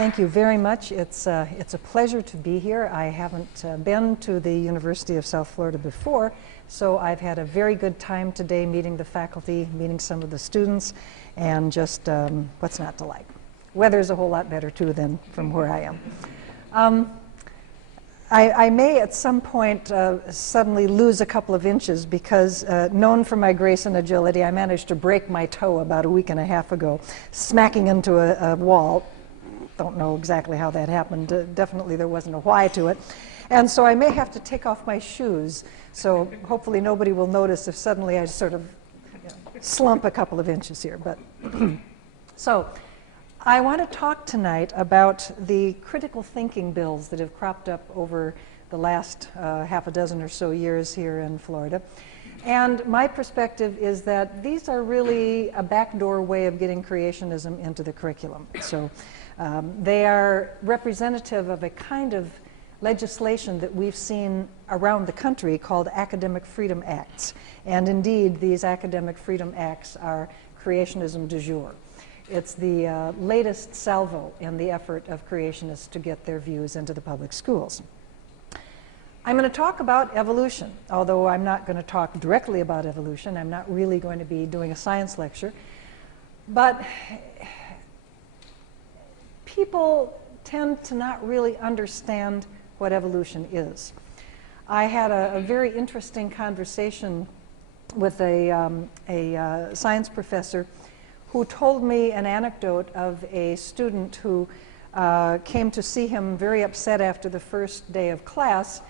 Thank you very much. It's a pleasure to be here. I haven't been to the University of South Florida before, so I've had a very good time today meeting the faculty, meeting some of the students, and just what's not to like. Weather's a whole lot better, too, than from where I am. I may at some point suddenly lose a couple of inches because, known for my grace and agility, I managed to break my toe about a week and a half ago, smacking into a wall. Don't know exactly how that happened. Definitely there wasn't a why to it. And so I may have to take off my shoes. So hopefully nobody will notice if suddenly I sort of slump a couple of inches here. But so I want to talk tonight about the critical thinking bills that have cropped up over the last half a dozen or so years here in Florida. And my perspective is that these are really a backdoor way of getting creationism into the curriculum. So they are representative of a kind of legislation that we've seen around the country called Academic Freedom Acts. And indeed, these Academic Freedom Acts are creationism du jour. It's the latest salvo in the effort of creationists to get their views into the public schools. I'm going to talk about evolution, although I'm not going to talk directly about evolution. I'm not really going to be doing a science lecture. But people tend to not really understand what evolution is. I had a very interesting conversation with a science professor who told me an anecdote of a student who came to see him very upset after the first day of class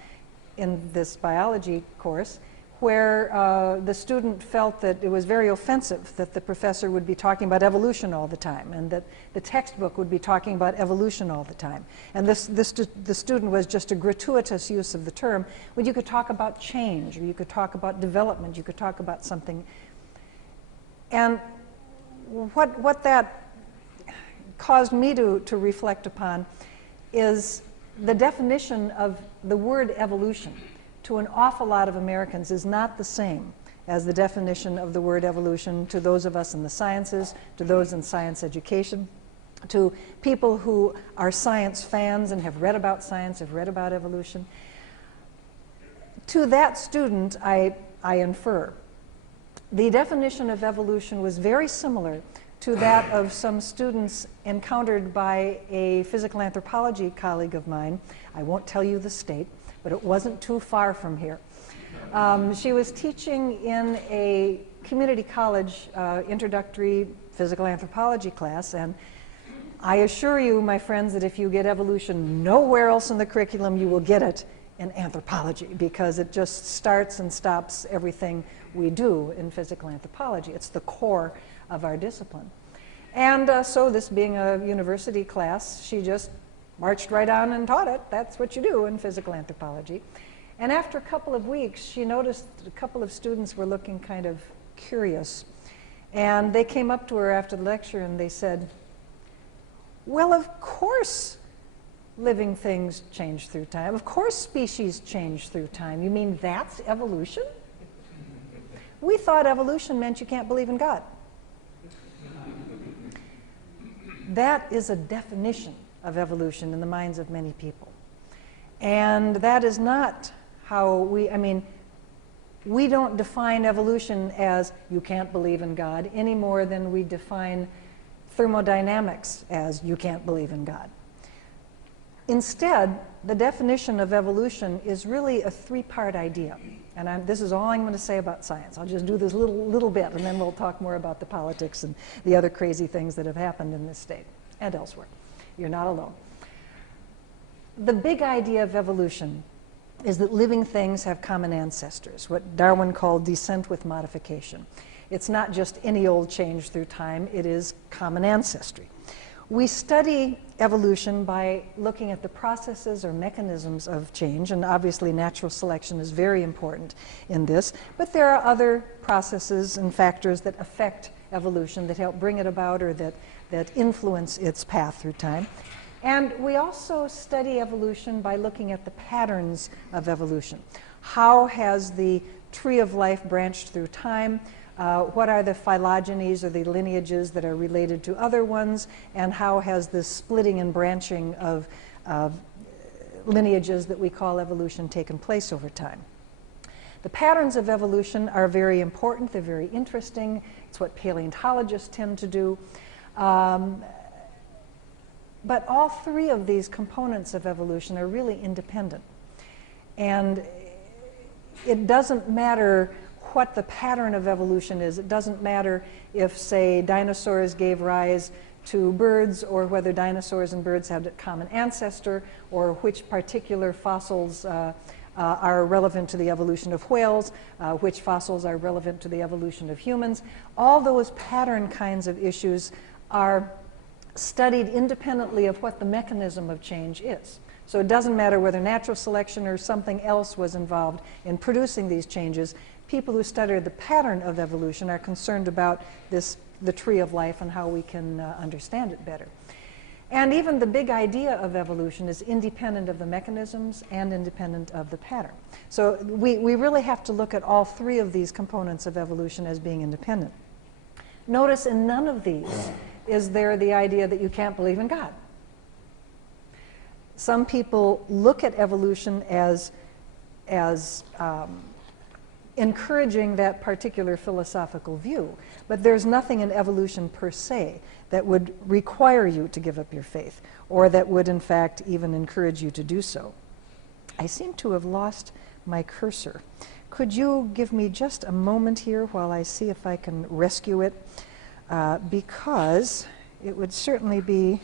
in this biology course, where the student felt that it was very offensive that the professor would be talking about evolution all the time, and that the textbook would be talking about evolution all the time. And the student was just a gratuitous use of the term, when you could talk about change, or you could talk about development, you could talk about something. And what that caused me to reflect upon is the definition of the word evolution to an awful lot of Americans is not the same as the definition of the word evolution to those of us in the sciences, to those in science education, to people who are science fans and have read about science, have read about evolution. To that student, I infer the definition of evolution was very similar to that of some students encountered by a physical anthropology colleague of mine. I won't tell you the state, but it wasn't too far from here. She was teaching in a community college introductory physical anthropology class, and I assure you, my friends, that if you get evolution nowhere else in the curriculum, you will get it in anthropology, because it just starts and stops everything we do in physical anthropology. It's the core of our discipline. And so this being a university class, she just marched right on and taught it. That's what you do in physical anthropology. And after a couple of weeks, she noticed a couple of students were looking kind of curious. And they came up to her after the lecture and they said, well, of course living things change through time. Of course species change through time. You mean that's evolution? We thought evolution meant you can't believe in God. That is a definition of evolution in the minds of many people. And that is not how we don't define evolution as you can't believe in God any more than we define thermodynamics as you can't believe in God. Instead, the definition of evolution is really a three-part idea. And this is all I'm going to say about science. I'll just do this little bit, and then we'll talk more about the politics and the other crazy things that have happened in this state and elsewhere. You're not alone. The big idea of evolution is that living things have common ancestors, what Darwin called descent with modification. It's not just any old change through time, it is common ancestry. We study evolution by looking at the processes or mechanisms of change, and obviously natural selection is very important in this, but there are other processes and factors that affect evolution, that help bring it about or that influence its path through time. And we also study evolution by looking at the patterns of evolution. How has the tree of life branched through time? What are the phylogenies or the lineages that are related to other ones, and how has this splitting and branching of lineages that we call evolution taken place over time? The patterns of evolution are very important. They're very interesting. It's what paleontologists tend to do. But all three of these components of evolution are really independent. And it doesn't matter what the pattern of evolution is. It doesn't matter if, say, dinosaurs gave rise to birds, or whether dinosaurs and birds had a common ancestor, or which particular fossils are relevant to the evolution of whales, which fossils are relevant to the evolution of humans. All those pattern kinds of issues are studied independently of what the mechanism of change is. So it doesn't matter whether natural selection or something else was involved in producing these changes. People who study the pattern of evolution are concerned about the tree of life and how we can understand it better. And even the big idea of evolution is independent of the mechanisms and independent of the pattern. So we really have to look at all three of these components of evolution as being independent. Notice in none of these is there the idea that you can't believe in God. Some people look at evolution as encouraging that particular philosophical view, but there's nothing in evolution per se that would require you to give up your faith, or that would in fact even encourage you to do so. I seem to have lost my cursor. Could you give me just a moment here while I see if I can rescue it? Because it would certainly be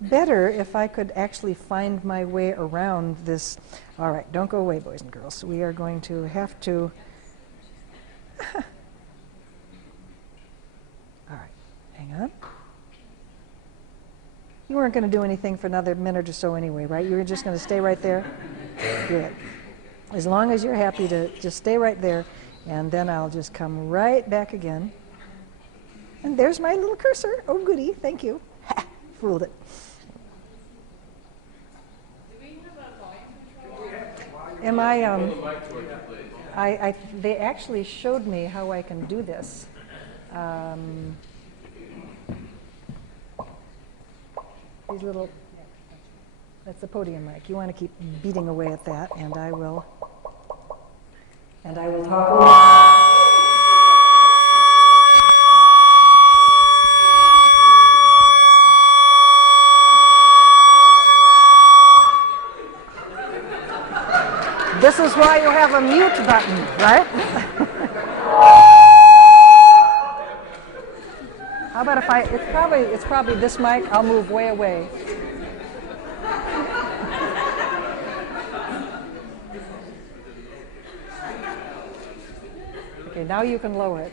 better if I could actually find my way around this. All right, don't go away, boys and girls. We are going to have to... All right, hang on. You weren't going to do anything for another minute or so anyway, right? You were just going to stay right there? Good. As long as you're happy to just stay right there, and then I'll just come right back again. And there's my little cursor. Oh, goody. Thank you. Ha! Fooled it. Am I, they actually showed me how I can do this. These little, that's the podium mic. You want to keep beating away at that, and I will talk a little. This is why you have a mute button, right? How about if it's probably this mic, I'll move way away. Okay, now you can lower it.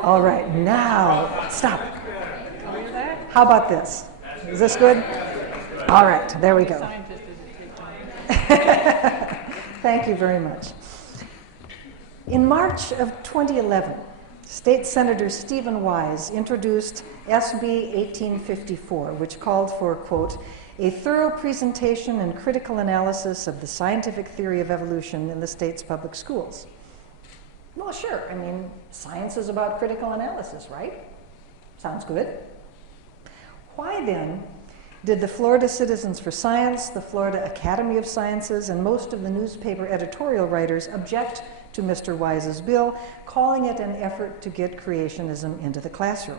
All right, now, stop. How about this? Is this good? All right, there we go. Thank you very much. In March of 2011, State Senator Stephen Wise introduced SB 1854, which called for, quote, a thorough presentation and critical analysis of the scientific theory of evolution in the state's public schools. Well, sure. I mean, science is about critical analysis, right? Sounds good. Why then did the Florida Citizens for Science, the Florida Academy of Sciences, and most of the newspaper editorial writers object to Mr. Wise's bill, calling it an effort to get creationism into the classroom?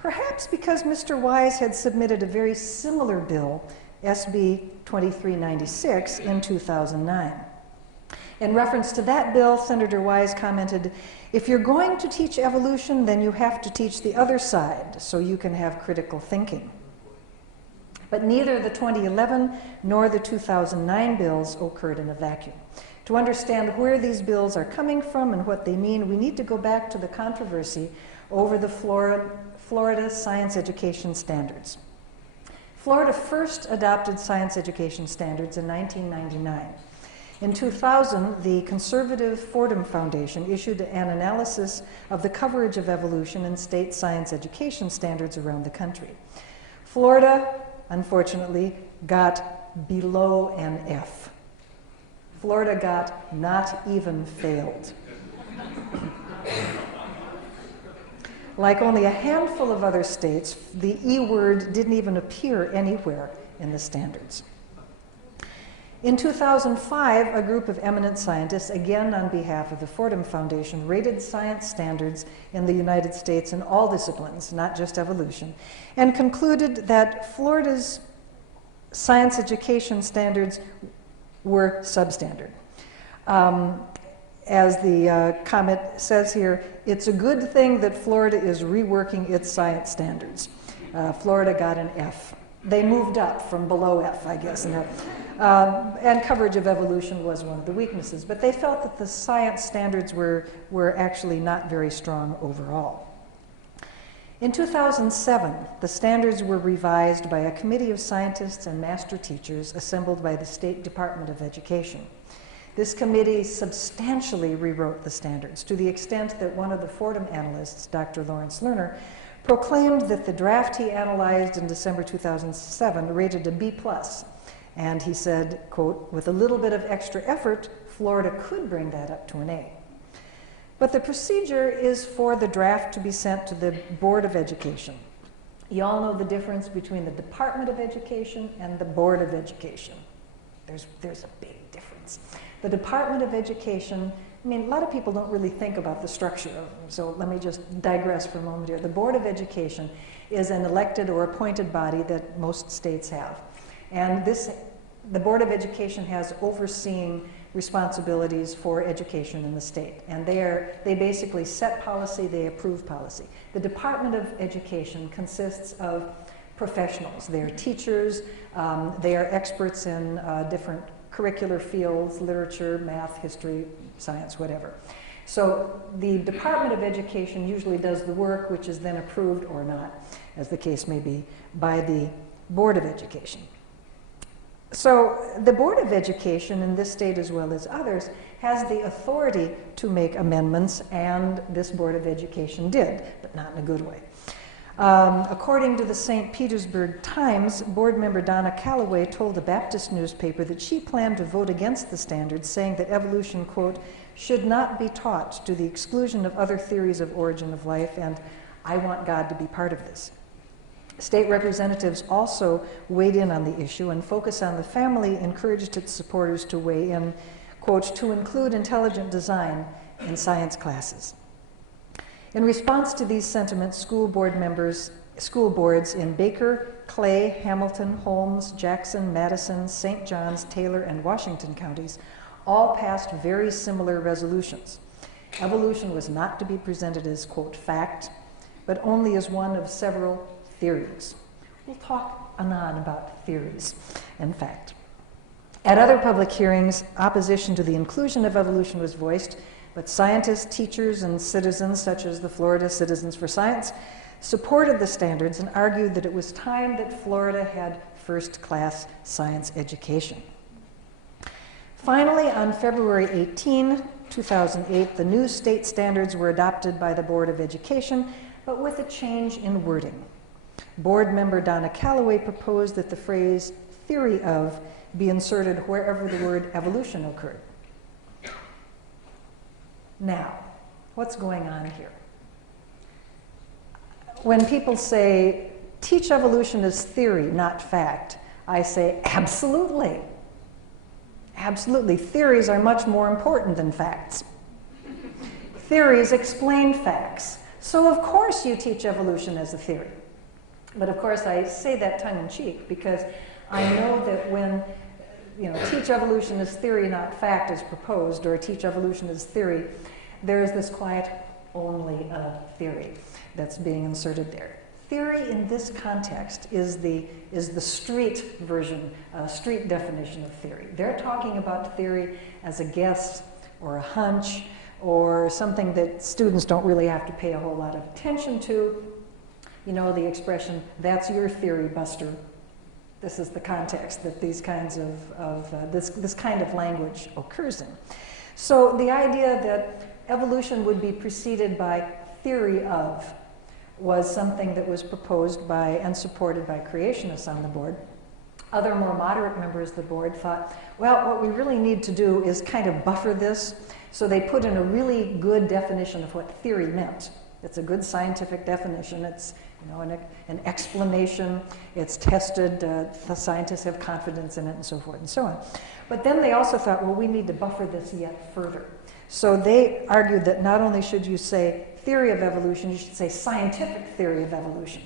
Perhaps because Mr. Wise had submitted a very similar bill, SB 2396, in 2009. In reference to that bill, Senator Wise commented, if you're going to teach evolution, then you have to teach the other side so you can have critical thinking. But neither the 2011 nor the 2009 bills occurred in a vacuum. To understand where these bills are coming from and what they mean, we need to go back to the controversy over the Florida science education standards. Florida first adopted science education standards in 1999. In 2000, the conservative Fordham Foundation issued an analysis of the coverage of evolution in state science education standards around the country. Florida, unfortunately, got below an F. Florida got not even failed. Like only a handful of other states, the E word didn't even appear anywhere in the standards. In 2005, a group of eminent scientists, again on behalf of the Fordham Foundation, rated science standards in the United States in all disciplines, not just evolution, and concluded that Florida's science education standards were substandard. As the comment says here, it's a good thing that Florida is reworking its science standards. Florida got an F. They moved up from below F, I guess. And coverage of evolution was one of the weaknesses. But they felt that the science standards were actually not very strong overall. In 2007, the standards were revised by a committee of scientists and master teachers assembled by the State Department of Education. This committee substantially rewrote the standards to the extent that one of the Fordham analysts, Dr. Lawrence Lerner, proclaimed that the draft he analyzed in December 2007 rated a B+. And he said, quote, with a little bit of extra effort, Florida could bring that up to an A. But the procedure is for the draft to be sent to the Board of Education. You all know the difference between the Department of Education and the Board of Education. There's a big difference. The Department of Education, I mean, a lot of people don't really think about the structure of them, so let me just digress for a moment here. The Board of Education is an elected or appointed body that most states have. And the Board of Education has overseeing responsibilities for education in the state. And they basically set policy, they approve policy. The Department of Education consists of professionals. They are teachers, they are experts in different curricular fields, literature, math, history, science, whatever. So the Department of Education usually does the work, which is then approved or not, as the case may be, by the Board of Education. So the Board of Education in this state as well as others has the authority to make amendments, and this Board of Education did, but not in a good way. According to the St. Petersburg Times, board member Donna Calloway told the Baptist newspaper that she planned to vote against the standards, saying that evolution, quote, should not be taught to the exclusion of other theories of origin of life, and I want God to be part of this. State representatives also weighed in on the issue, and Focus on the Family encouraged its supporters to weigh in, quote, to include intelligent design in science classes. In response to these sentiments, school boards in Baker, Clay, Hamilton, Holmes, Jackson, Madison, St. Johns, Taylor, and Washington counties all passed very similar resolutions. Evolution was not to be presented as, quote, fact, but only as one of several theories. We'll talk anon about theories and fact. At other public hearings, opposition to the inclusion of evolution was voiced, but scientists, teachers, and citizens, such as the Florida Citizens for Science, supported the standards and argued that it was time that Florida had first-class science education. Finally, on February 18, 2008, the new state standards were adopted by the Board of Education, but with a change in wording. Board member Donna Calloway proposed that the phrase theory of be inserted wherever the word evolution occurred. Now, what's going on here? When people say, teach evolution as theory, not fact, I say, absolutely. Absolutely. Theories are much more important than facts. Theories explain facts. So of course you teach evolution as a theory. But of course I say that tongue-in-cheek because I know that when teach evolution as theory, not fact, is proposed, or teach evolution as theory, there's this quiet, only a theory that's being inserted there. Theory in this context is the street version, street definition of theory. They're talking about theory as a guess or a hunch or something that students don't really have to pay a whole lot of attention to. You know the expression, that's your theory, Buster. This is the context that these kinds of this kind of language occurs in. So the idea that evolution would be preceded by theory of was something that was proposed by and supported by creationists on the board. Other more moderate members of the board thought, well, what we really need to do is kind of buffer this. So they put in a really good definition of what theory meant. It's a good scientific definition. It's an explanation. It's tested. The scientists have confidence in it, and so forth and so on. But then they also thought, well, we need to buffer this yet further. So they argued that not only should you say theory of evolution, you should say scientific theory of evolution.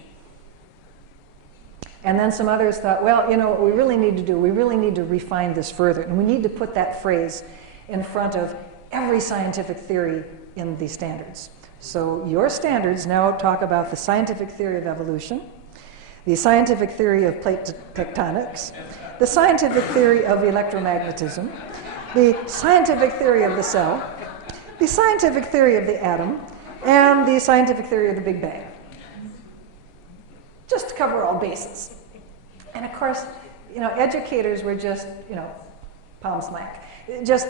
And then some others thought, well, what we really need to do, we really need to refine this further. And we need to put that phrase in front of every scientific theory in the standards. So your standards now talk about the scientific theory of evolution, the scientific theory of plate tectonics, the scientific theory of electromagnetism, the scientific theory of the cell, the scientific theory of the atom, and the scientific theory of the Big Bang. Just to cover all bases. And of course, educators were just, palm smack. Just,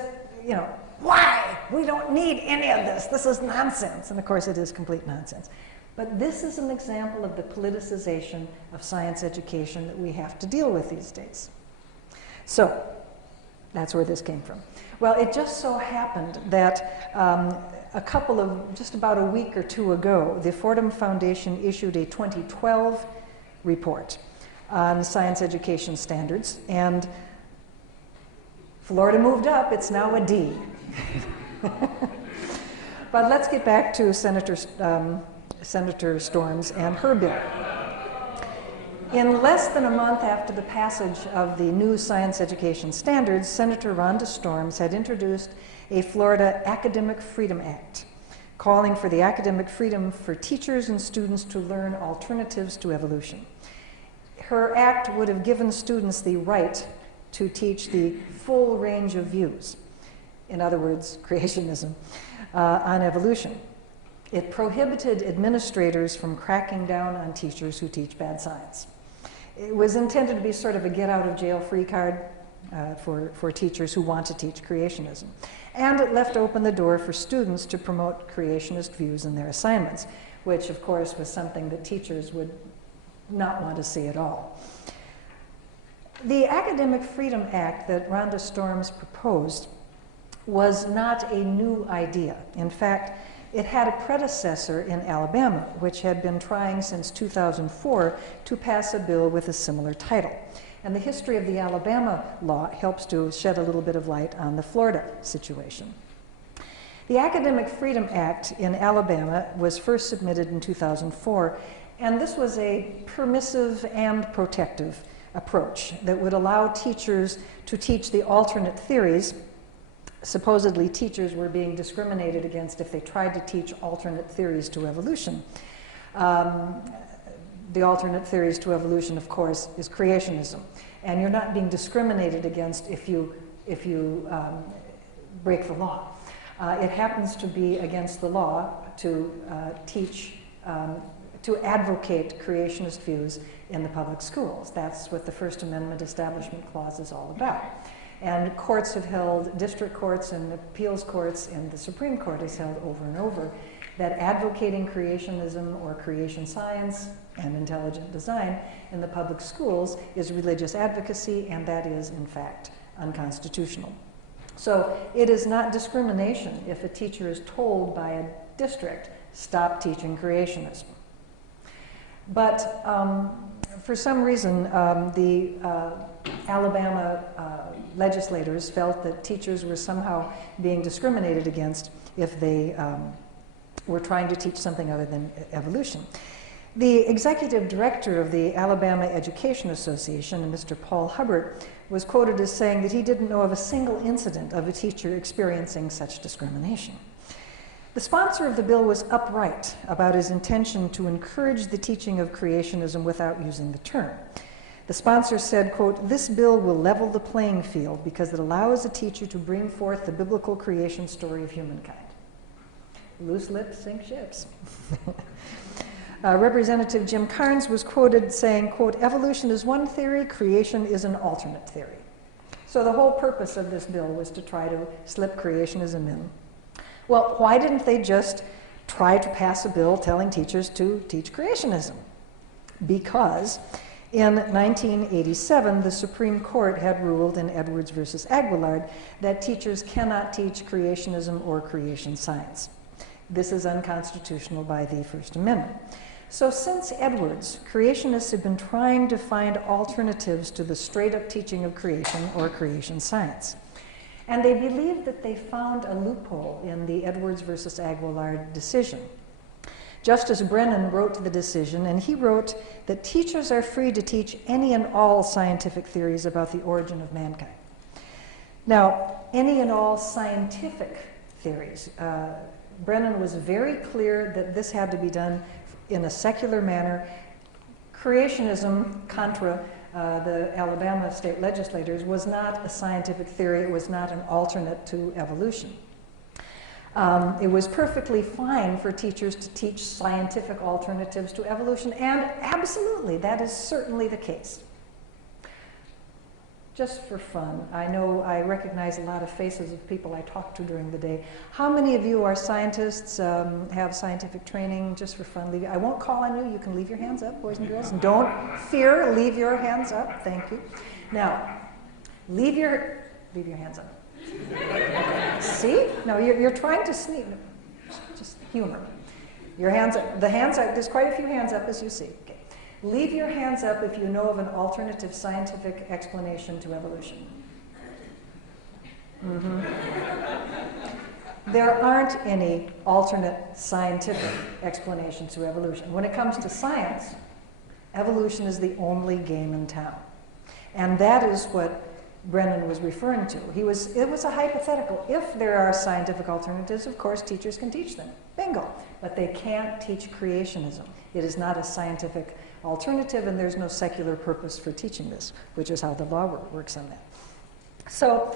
why? We don't need any of this. This is nonsense. And of course, it is complete nonsense. But this is an example of the politicization of science education that we have to deal with these days. So, that's where this came from. Well, it just so happened that just about a week or two ago, the Fordham Foundation issued a 2012 report on science education standards, and Florida moved up. It's now a D. But let's get back to Senator Storms and her bill. In less than a month after the passage of the new science education standards, Senator Rhonda Storms had introduced a Florida Academic Freedom Act, calling for the academic freedom for teachers and students to learn alternatives to evolution. Her act would have given students the right to teach the full range of views, in other words, creationism, on evolution. It prohibited administrators from cracking down on teachers who teach bad science. It was intended to be sort of a get-out-of-jail-free card for teachers who want to teach creationism. And it left open the door for students to promote creationist views in their assignments, which, of course, was something that teachers would not want to see at all. The Academic Freedom Act that Rhonda Storms proposed was not a new idea. In fact, it had a predecessor in Alabama, which had been trying since 2004 to pass a bill with a similar title. And the history of the Alabama law helps to shed a little bit of light on the Florida situation. The Academic Freedom Act in Alabama was first submitted in 2004, and this was a permissive and protective approach that would allow teachers to teach the alternate theories. Supposedly, teachers were being discriminated against if they tried to teach alternate theories to evolution. The alternate theories to evolution, of course, is creationism. And you're not being discriminated against if you break the law. It happens to be against the law to to advocate creationist views in the public schools. That's what the First Amendment Establishment Clause is all about. And courts have held, district courts and appeals courts and the Supreme Court has held over and over that advocating creationism or creation science and intelligent design in the public schools is religious advocacy, and that is, in fact, unconstitutional. So it is not discrimination if a teacher is told by a district, stop teaching creationism. But for some reason, the Alabama legislators felt that teachers were somehow being discriminated against if they were trying to teach something other than evolution. The executive director of the Alabama Education Association, Mr. Paul Hubbard, was quoted as saying that he didn't know of a single incident of a teacher experiencing such discrimination. The sponsor of the bill was upright about his intention to encourage the teaching of creationism without using the term. The sponsor said, quote, "This bill will level the playing field because it allows a teacher to bring forth the biblical creation story of humankind." Loose lips sink ships. Representative Jim Carnes was quoted saying, quote, "Evolution is one theory, creation is an alternate theory." So the whole purpose of this bill was to try to slip creationism in. Well, why didn't they just try to pass a bill telling teachers to teach creationism? Because in 1987, the Supreme Court had ruled in Edwards versus Aguillard that teachers cannot teach creationism or creation science. This is unconstitutional by the First Amendment. So since Edwards, creationists have been trying to find alternatives to the straight-up teaching of creation or creation science. And they believe that they found a loophole in the Edwards versus Aguillard decision. Justice Brennan wrote the decision, and he wrote that teachers are free to teach any and all scientific theories about the origin of mankind. Now, any and all scientific theories. Brennan was very clear that this had to be done in a secular manner. Creationism, contra the Alabama state legislators, was not a scientific theory. It was not an alternate to evolution. It was perfectly fine for teachers to teach scientific alternatives to evolution, and absolutely, that is certainly the case. Just for fun, I know I recognize a lot of faces of people I talk to during the day. How many of you are scientists, have scientific training? Just for fun, I won't call on you. You can leave your hands up, boys and girls. And don't fear, leave your hands up. Thank you. Now, leave your hands up. See? No, you're trying to sneak. Just humor. Your hands up. The hands up. There's quite a few hands up, as you see. Okay. Leave your hands up if you know of an alternative scientific explanation to evolution. There aren't any alternate scientific explanations to evolution. When it comes to science, evolution is the only game in town. And that is what Brennan was referring to. It was a hypothetical. If there are scientific alternatives, of course, teachers can teach them. Bingo. But they can't teach creationism. It is not a scientific alternative, and there's no secular purpose for teaching this, which is how the law works on that. So,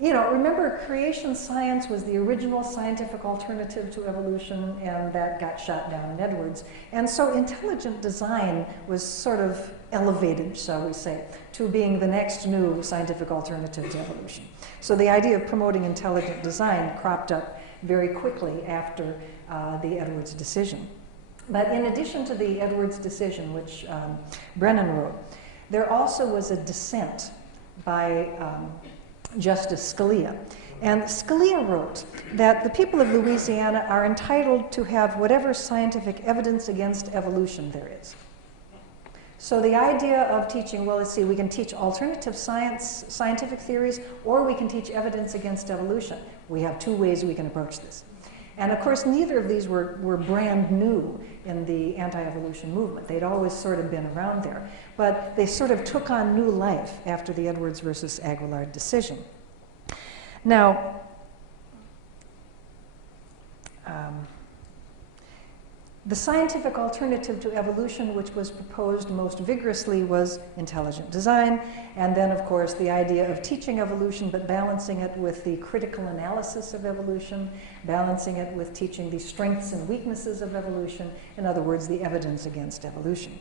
you know, remember, creation science was the original scientific alternative to evolution, and that got shot down in Edwards. And so intelligent design was sort of elevated, shall we say, to being the next new scientific alternative to evolution. So the idea of promoting intelligent design cropped up very quickly after the Edwards decision. But in addition to the Edwards decision, which Brennan wrote, there also was a dissent by Justice Scalia. And Scalia wrote that the people of Louisiana are entitled to have whatever scientific evidence against evolution there is. So the idea of teaching, well, let's see, we can teach alternative scientific theories, or we can teach evidence against evolution. We have two ways we can approach this. And of course, neither of these were brand new in the anti-evolution movement. They'd always sort of been around there. But they sort of took on new life after the Edwards versus Aguillard decision. Now, the scientific alternative to evolution, which was proposed most vigorously, was intelligent design. And then, of course, the idea of teaching evolution, but balancing it with the critical analysis of evolution, balancing it with teaching the strengths and weaknesses of evolution. In other words, the evidence against evolution.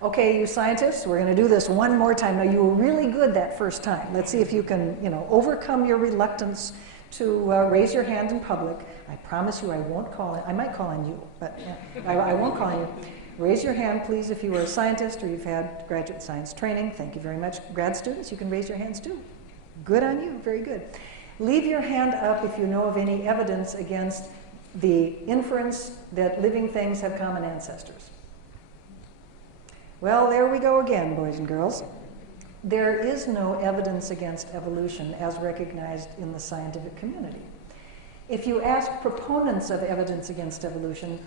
Okay, you scientists, we're going to do this one more time. Now, you were really good that first time. Let's see if you can, overcome your reluctance to raise your hand in public. I promise you I won't call on, I might call on you, but I won't call on you. Raise your hand, please, if you are a scientist or you've had graduate science training. Thank you very much. Grad students, you can raise your hands too. Good on you, very good. Leave your hand up if you know of any evidence against the inference that living things have common ancestors. Well, there we go again, boys and girls. There is no evidence against evolution as recognized in the scientific community. If you ask proponents of evidence against evolution,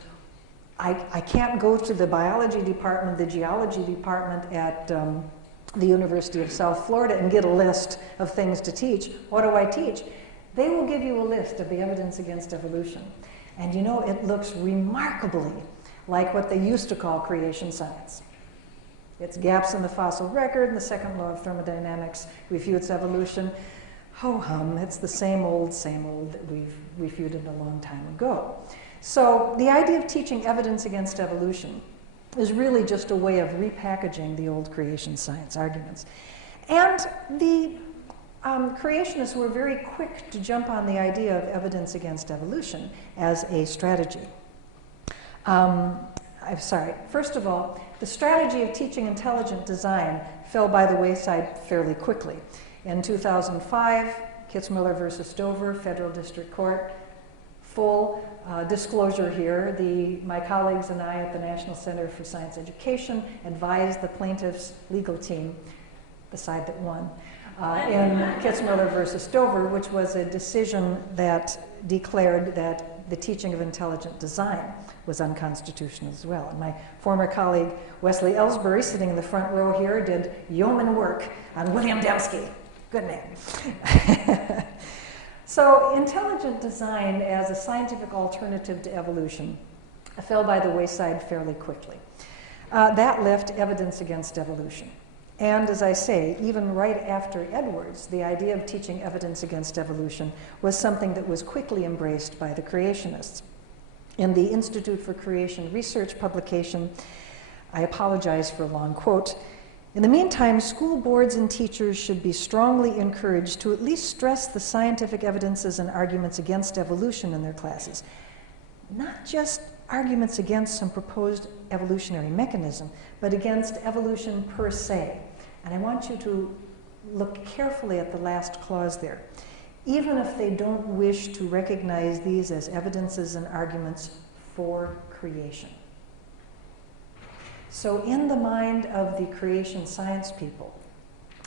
I can't go to the biology department, the geology department at the University of South Florida and get a list of things to teach. What do I teach? They will give you a list of the evidence against evolution. And it looks remarkably like what they used to call creation science. It's gaps in the fossil record, and the second law of thermodynamics refutes evolution. Ho-hum, it's the same old that we've refuted a long time ago. So the idea of teaching evidence against evolution is really just a way of repackaging the old creation science arguments. And the creationists were very quick to jump on the idea of evidence against evolution as a strategy. First of all, the strategy of teaching intelligent design fell by the wayside fairly quickly. In 2005, Kitzmiller versus Dover, Federal District Court, full disclosure here, my colleagues and I at the National Center for Science Education advised the plaintiff's legal team, the side that won, in Kitzmiller versus Dover, which was a decision that declared that the teaching of intelligent design was unconstitutional as well. And my former colleague, Wesley Ellsbury, sitting in the front row here, did yeoman work on William Dembski. Good man. So intelligent design as a scientific alternative to evolution fell by the wayside fairly quickly. That left evidence against evolution. And as I say, even right after Edwards, the idea of teaching evidence against evolution was something that was quickly embraced by the creationists. In the Institute for Creation Research publication, I apologize for a long quote, "In the meantime, school boards and teachers should be strongly encouraged to at least stress the scientific evidences and arguments against evolution in their classes. Not just arguments against some proposed evolutionary mechanism, but against evolution per se." And I want you to look carefully at the last clause there. Even if they don't wish to recognize these as evidences and arguments for creation. So in the mind of the creation science people,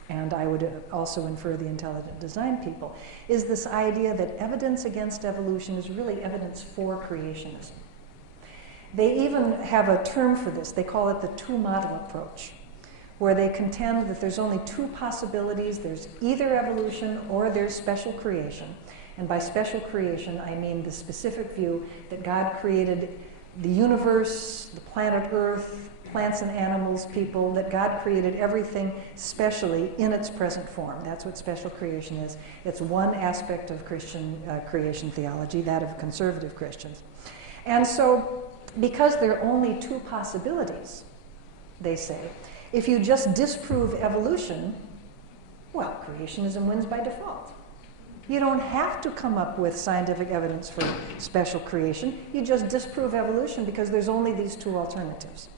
and I would also infer the intelligent design people, is this idea that evidence against evolution is really evidence for creationism. They even have a term for this. They call it the two-model approach, where they contend that there's only two possibilities. There's either evolution or there's special creation. And by special creation, I mean the specific view that God created the universe, the planet Earth, plants and animals, people, that God created everything specially in its present form. That's what special creation is. It's one aspect of Christian creation theology, that of conservative Christians. And so, because there are only two possibilities, they say, if you just disprove evolution, well, creationism wins by default. You don't have to come up with scientific evidence for special creation. You just disprove evolution because there's only these two alternatives.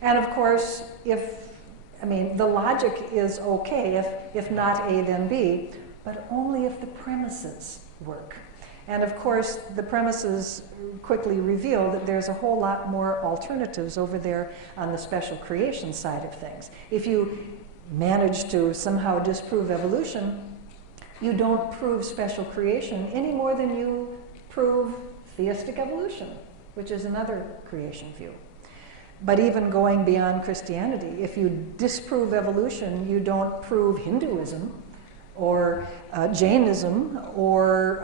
And of course, the logic is okay, if not A, then B, but only if the premises work. And of course, the premises quickly reveal that there's a whole lot more alternatives over there on the special creation side of things. If you manage to somehow disprove evolution, you don't prove special creation any more than you prove theistic evolution, which is another creation view. But even going beyond Christianity, if you disprove evolution, you don't prove Hinduism or Jainism, or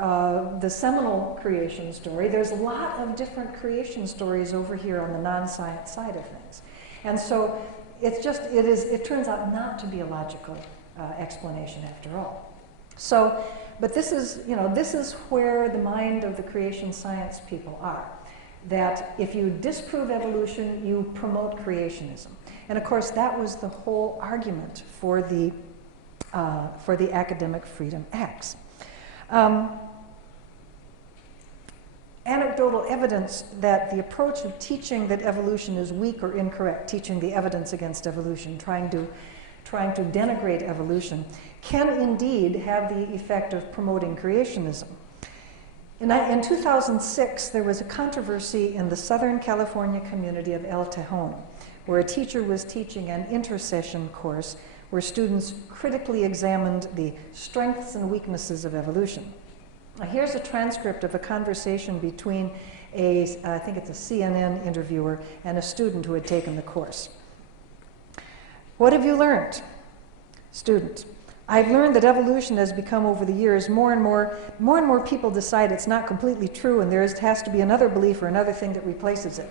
the seminal creation story. There's a lot of different creation stories over here on the non-science side of things. And so it turns out not to be a logical explanation after all. So, but this is where the mind of the creation science people are. That if you disprove evolution, you promote creationism. And of course, that was the whole argument for the Academic Freedom Acts. Anecdotal evidence that the approach of teaching that evolution is weak or incorrect, teaching the evidence against evolution, trying to denigrate evolution, can indeed have the effect of promoting creationism. In 2006, there was a controversy in the Southern California community of El Tejon, where a teacher was teaching an intercession course where students critically examined the strengths and weaknesses of evolution. Now, here's a transcript of a conversation between I think it's a CNN interviewer and a student who had taken the course. "What have you learned?" Student: "I've learned that evolution has become, over the years, more and more people decide it's not completely true, and there has to be another belief or another thing that replaces it."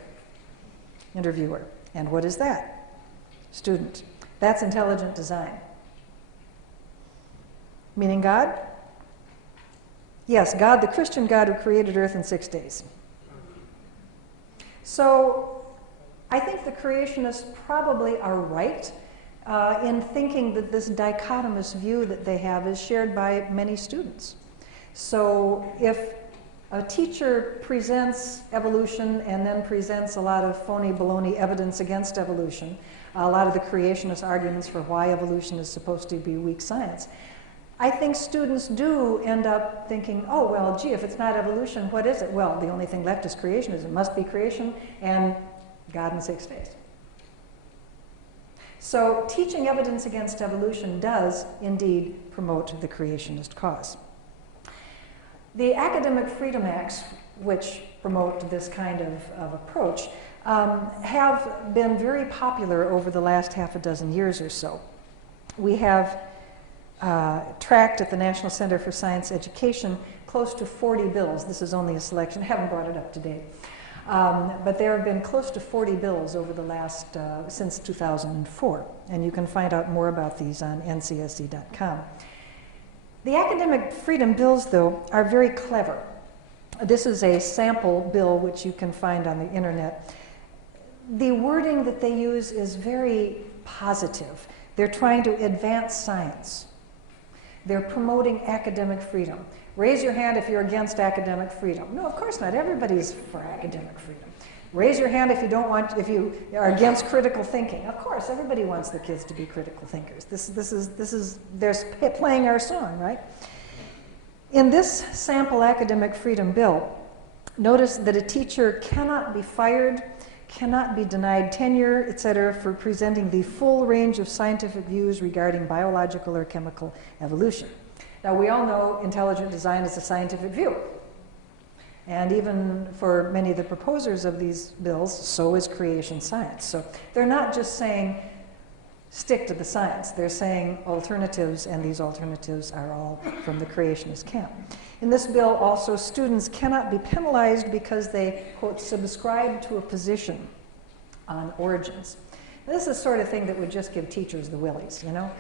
Interviewer: "And what is that?" Student: "That's intelligent design." Meaning God? Yes, God, the Christian God who created Earth in 6 days. So I think the creationists probably are right in thinking that this dichotomous view that they have is shared by many students. So if a teacher presents evolution and then presents a lot of phony baloney evidence against evolution, a lot of the creationist arguments for why evolution is supposed to be weak science, I think students do end up thinking, oh, well, gee, if it's not evolution, what is it? Well, the only thing left is creationism. It must be creation and God in 6 days. So teaching evidence against evolution does indeed promote the creationist cause. The Academic Freedom Acts, which promote this kind of approach, have been very popular over the last half a dozen years or so. We have tracked at the National Center for Science Education close to 40 bills. This is only a selection. I haven't brought it up to date. But there have been close to 40 bills over the last, since 2004. And you can find out more about these on ncsc.com. The academic freedom bills, though, are very clever. This is a sample bill which you can find on the internet. The wording that they use is very positive. They're trying to advance science. They're promoting academic freedom. Raise your hand if you're against academic freedom. No, of course not. Everybody's for academic freedom. Raise your hand if you are against critical thinking. Of course, everybody wants their kids to be critical thinkers. They're playing our song, right? In this sample academic freedom bill, notice that a teacher cannot be fired, cannot be denied tenure, etc., for presenting the full range of scientific views regarding biological or chemical evolution. Now, we all know intelligent design is a scientific view. And even for many of the proposers of these bills, so is creation science. So they're not just saying, stick to the science. They're saying alternatives, and these alternatives are all from the creationist camp. In this bill, also, students cannot be penalized because they, quote, subscribe to a position on origins. This is the sort of thing that would just give teachers the willies, you know?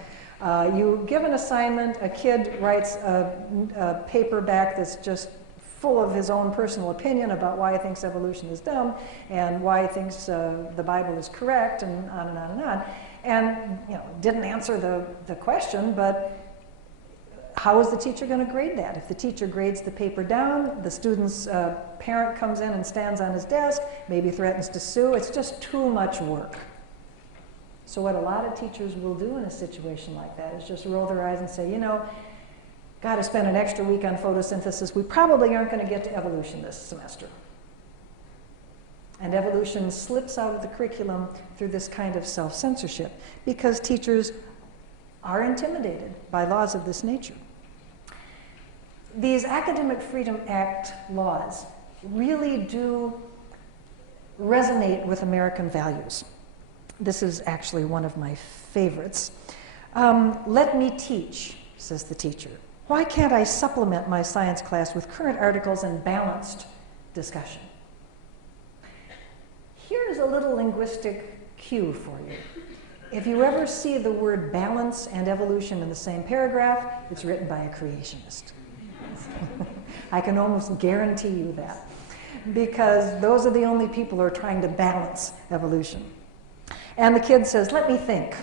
You give an assignment, a kid writes a paper back that's just full of his own personal opinion about why he thinks evolution is dumb and why he thinks the Bible is correct, and on and on and on. And, you know, didn't answer the question, but how is the teacher going to grade that? If the teacher grades the paper down, the student's parent comes in and stands on his desk, maybe threatens to sue, it's just too much work. So what a lot of teachers will do in a situation like that is just roll their eyes and say, you know, got to spend an extra week on photosynthesis. We probably aren't going to get to evolution this semester. And evolution slips out of the curriculum through this kind of self-censorship because teachers are intimidated by laws of this nature. These Academic Freedom Act laws really do resonate with American values. This is actually one of my favorites. Let me teach, says the teacher. Why can't I supplement my science class with current articles and balanced discussion? Here's a little linguistic cue for you. If you ever see the word balance and evolution in the same paragraph, it's written by a creationist. I can almost guarantee you that, because those are the only people who are trying to balance evolution. And the kid says, let me think.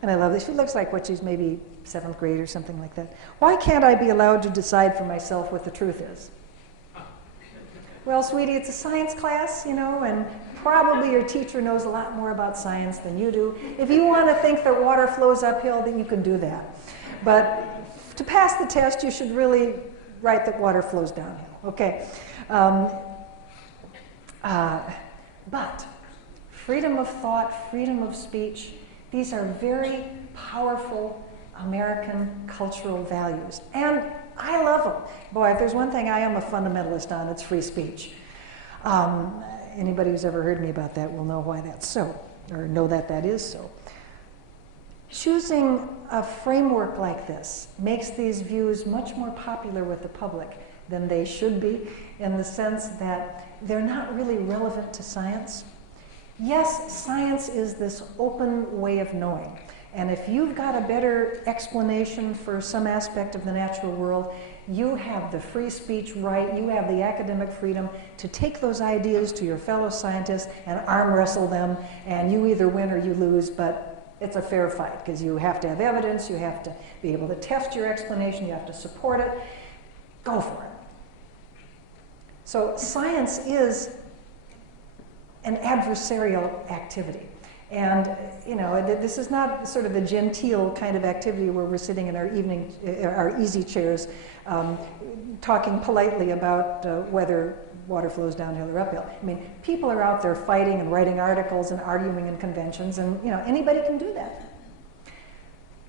And I love this. She looks like what she's maybe 7th grade or something like that. Why can't I be allowed to decide for myself what the truth is? Well, sweetie, it's a science class, you know, and probably your teacher knows a lot more about science than you do. If you want to think that water flows uphill, then you can do that. But to pass the test, you should really write that water flows downhill. Okay. But freedom of thought, freedom of speech, these are very powerful American cultural values. And I love them. Boy, if there's one thing I am a fundamentalist on, it's free speech. Anybody who's ever heard me about that will know why that's so, or know that that is so. Choosing a framework like this makes these views much more popular with the public than they should be, in the sense that they're not really relevant to science. Yes, science is this open way of knowing, And if you've got a better explanation for some aspect of the natural world, you have the free speech right, you have the academic freedom to take those ideas to your fellow scientists and arm wrestle them, and you either win or you lose, but it's a fair fight because you have to have evidence, you have to be able to test your explanation, you have to support it. Go for it. So science is an adversarial activity. And, you know, this is not sort of a genteel kind of activity where we're sitting in our easy chairs talking politely about whether water flows downhill or uphill. I mean, people are out there fighting and writing articles and arguing in conventions, and, you know, anybody can do that.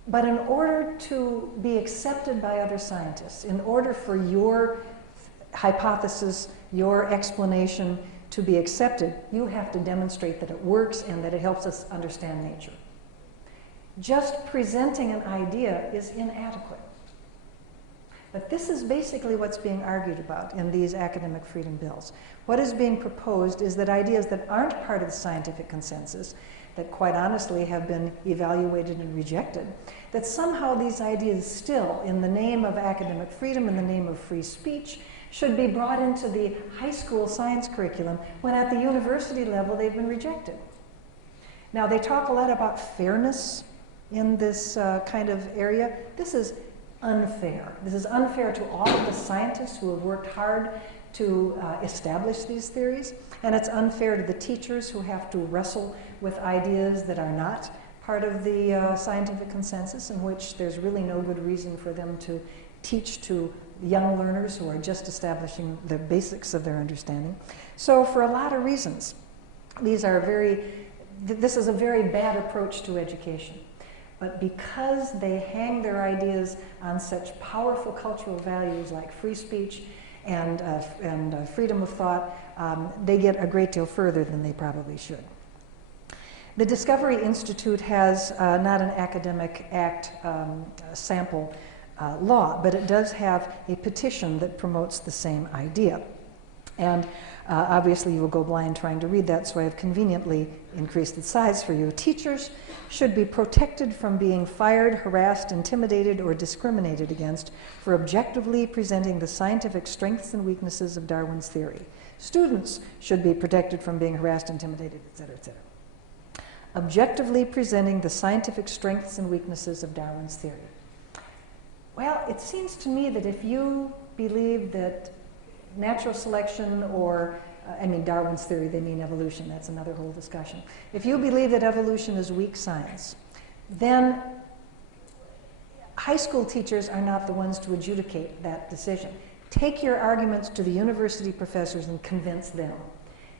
But in order to be accepted by other scientists, in order for your hypothesis, your explanation to be accepted, you have to demonstrate that it works and that it helps us understand nature. Just presenting an idea is inadequate. But this is basically what's being argued about in these academic freedom bills. What is being proposed is that ideas that aren't part of the scientific consensus, that quite honestly have been evaluated and rejected, that somehow these ideas still, in the name of academic freedom, in the name of free speech, should be brought into the high school science curriculum when at the university level they've been rejected. Now, they talk a lot about fairness in this kind of area. This is unfair. This is unfair to all of the scientists who have worked hard to establish these theories, and it's unfair to the teachers who have to wrestle with ideas that are not part of the scientific consensus, in which there's really no good reason for them to teach to young learners who are just establishing the basics of their understanding. So for a lot of reasons, this is a very bad approach to education. But because they hang their ideas on such powerful cultural values like free speech and freedom of thought, they get a great deal further than they probably should. The Discovery Institute has not an academic act sample law, but it does have a petition that promotes the same idea. And obviously you will go blind trying to read that, so I have conveniently increased its size for you. Teachers should be protected from being fired, harassed, intimidated, or discriminated against for objectively presenting the scientific strengths and weaknesses of Darwin's theory. Students should be protected from being harassed, intimidated, etc., etc. Objectively presenting the scientific strengths and weaknesses of Darwin's theory. Well, it seems to me that if you believe that natural selection or, Darwin's theory, they mean evolution, that's another whole discussion. If you believe that evolution is weak science, then high school teachers are not the ones to adjudicate that decision. Take your arguments to the university professors and convince them.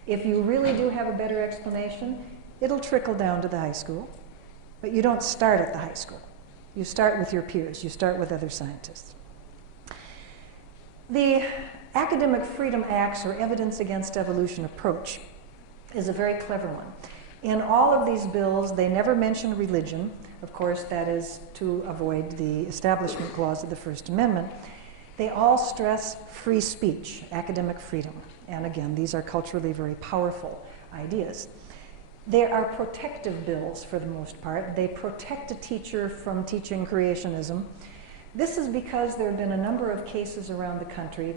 If you really do have a better explanation, it'll trickle down to the high school, but you don't start at the high school. You start with your peers, you start with other scientists. The Academic Freedom Acts, or Evidence Against Evolution approach, is a very clever one. In all of these bills, they never mention religion. Of course, that is to avoid the Establishment Clause of the First Amendment. They all stress free speech, academic freedom. And again, these are culturally very powerful ideas. They are protective bills for the most part. They protect a teacher from teaching creationism. This is because there have been a number of cases around the country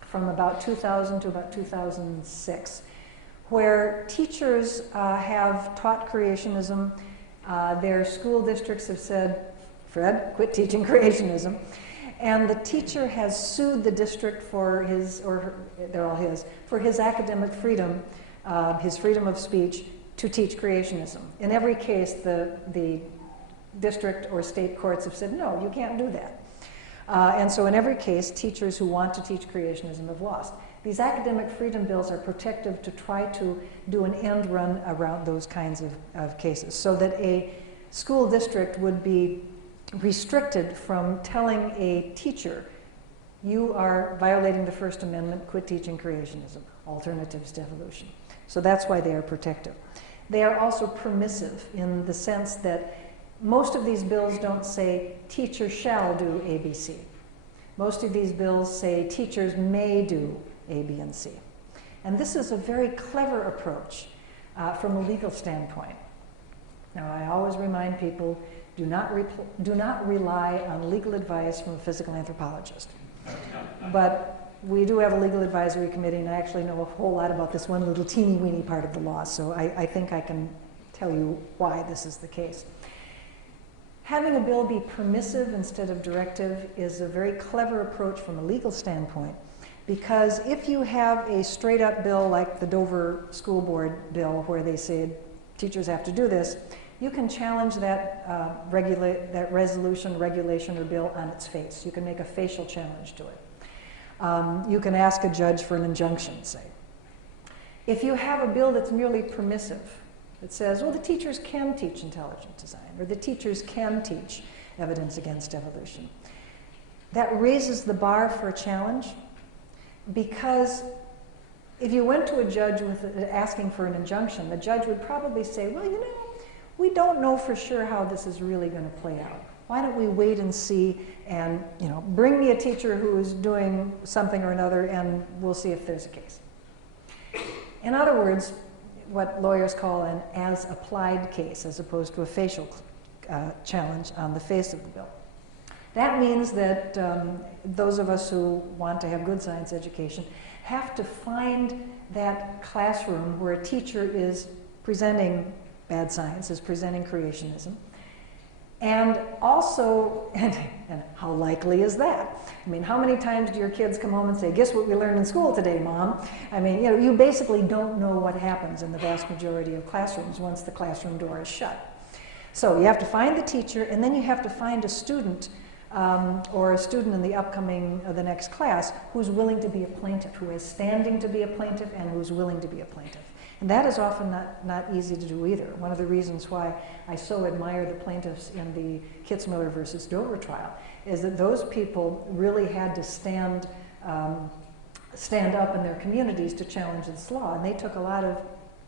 from about 2000 to about 2006 where teachers have taught creationism. Their school districts have said, Fred, quit teaching creationism. And the teacher has sued the district for his, or her, they're all his, for his academic freedom, his freedom of speech, to teach creationism. In every case, the district or state courts have said, no, you can't do that. And so in every case, teachers who want to teach creationism have lost. These academic freedom bills are protective to try to do an end run around those kinds of cases, so that a school district would be restricted from telling a teacher, you are violating the First Amendment, quit teaching creationism, alternatives to evolution. So that's why they are protective. They are also permissive in the sense that most of these bills don't say teachers shall do A, B, C. Most of these bills say teachers may do A, B, and C. And this is a very clever approach from a legal standpoint. Now, I always remind people, do not rely on legal advice from a physical anthropologist. But we do have a legal advisory committee, and I actually know a whole lot about this one little teeny-weeny part of the law, so I think I can tell you why this is the case. Having a bill be permissive instead of directive is a very clever approach from a legal standpoint, because if you have a straight-up bill like the Dover School Board bill where they say teachers have to do this, you can challenge that, that resolution, regulation, or bill on its face. You can make a facial challenge to it. You can ask a judge for an injunction, say. If you have a bill that's merely permissive, it says, well, the teachers can teach intelligent design, or the teachers can teach evidence against evolution. That raises the bar for a challenge, because if you went to a judge with asking for an injunction, the judge would probably say, well, you know, we don't know for sure how this is really going to play out. Why don't we wait and see, and bring me a teacher who is doing something or another, and we'll see if there's a case. In other words, what lawyers call an as-applied case, as opposed to a facial challenge on the face of the bill. That means that those of us who want to have good science education have to find that classroom where a teacher is presenting bad science, is presenting creationism. And also, and how likely is that? I mean, how many times do your kids come home and say, guess what we learned in school today, Mom? I mean, you basically don't know what happens in the vast majority of classrooms once the classroom door is shut. So you have to find the teacher, and then you have to find a student or a student in the upcoming, the next class, who's willing to be a plaintiff, who is standing to be a plaintiff, and who's willing to be a plaintiff. And that is often not easy to do either. One of the reasons why I so admire the plaintiffs in the Kitzmiller versus Dover trial is that those people really had to stand up in their communities to challenge this law, and they took a lot of